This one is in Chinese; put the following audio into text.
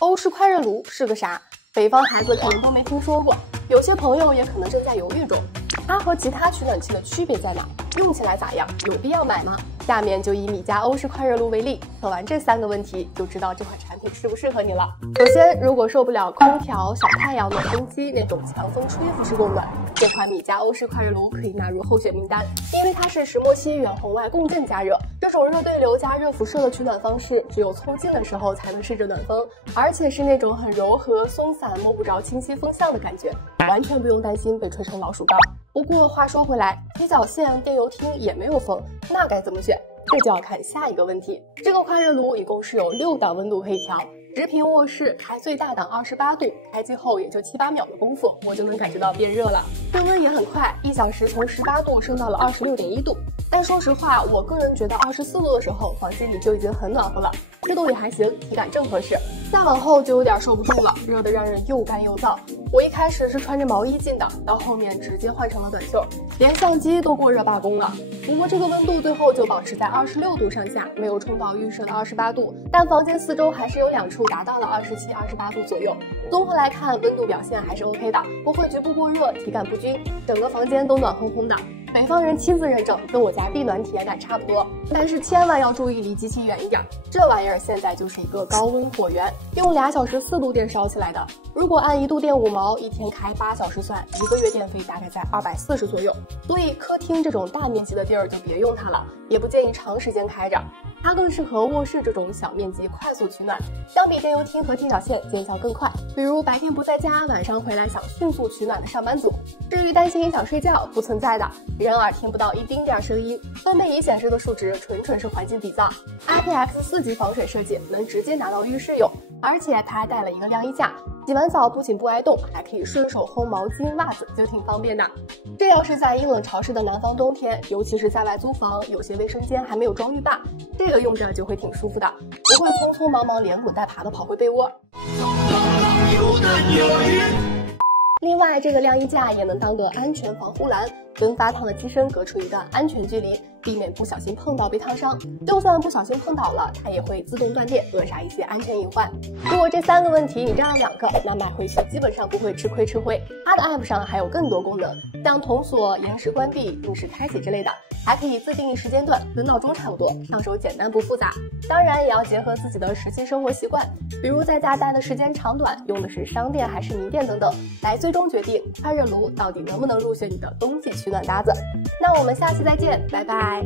欧式快热炉是个啥？北方孩子可能都没听说过，有些朋友也可能正在犹豫中。它和其他取暖器的区别在哪？用起来咋样？有必要买吗？下面就以米家欧式快热炉为例，测完这3个问题，就知道这款产品适不适合你了。首先，如果受不了空调、小太阳、暖风机那种强风吹拂式供暖，这款米家欧式快热炉可以纳入候选名单，因为它是石墨烯远红外共振加热，这种热对流加热辐射的取暖方式，只有凑近的时候才能试着暖风，而且是那种很柔和、松散、摸不着清晰风向的感觉，完全不用担心被吹成老鼠缸。不过话说回来，贴脚线、电油汀也没有风，那该怎么选？这就要看下一个问题。这个快热炉一共是有6档温度可以调，直屏卧室开最大档28度，开机后也就7、8秒的功夫，我就能感觉到变热了。升温也很快，1小时从18度升到了26.1度。但说实话，我个人觉得24度的时候，房间里就已经很暖和了，湿度也还行，体感正合适。再往后就有点受不住了，热得让人又干又燥。我一开始是穿着毛衣进的，到后面直接换成了短袖，连相机都过热罢工了。不过这个温度最后就保持在26度上下，没有冲到预设的28度，但房间四周还是有2处达到了27、28度左右。综合来看，温度表现还是 OK 的，不会局部过热，体感不均，整个房间都暖烘烘的。北方人亲自认证，跟我家地暖体验感差不多，但是千万要注意离机器远一点。这玩意儿现在就是一个高温火源，用2小时4度电烧起来的。如果按1度电5毛，一天开8小时算，1个月电费大概在240左右。所以客厅这种大面积的地儿就别用它了，也不建议长时间开着。它更适合卧室这种小面积快速取暖，相比电油汀和贴脚线见效更快。比如白天不在家，晚上回来想迅速取暖的上班族。至于担心影响睡觉，不存在的，人耳听不到一丁点声音。分贝仪显示的数值纯是环境底噪 ，IPX4级防水设计，能直接拿到浴室用，而且它还带了一个晾衣架，洗完澡不仅不挨冻，还可以顺手烘毛巾、袜子，就挺方便的。这要是在阴冷潮湿的南方冬天，尤其是在外租房，有些卫生间还没有装浴霸，这个用着就会挺舒服的，不会匆匆忙忙连滚带爬的跑回被窝。另外，这个晾衣架也能当个安全防护栏，跟发烫的机身隔出一段安全距离，避免不小心碰到被烫伤。就算不小心碰倒了，它也会自动断电，扼杀一些安全隐患。如果这3个问题你占了2个，那买回去基本上不会吃亏吃灰。它的 app 上还有更多功能，像童锁、延时关闭、定时开启之类的，还可以自定义时间段，跟闹钟差不多，上手简单不复杂。当然也要结合自己的实际生活习惯，比如在家待的时间长短，用的是商电还是民电等等，来最终决定快热炉到底能不能入选你的冬季取暖搭子。那我们下期再见，拜拜。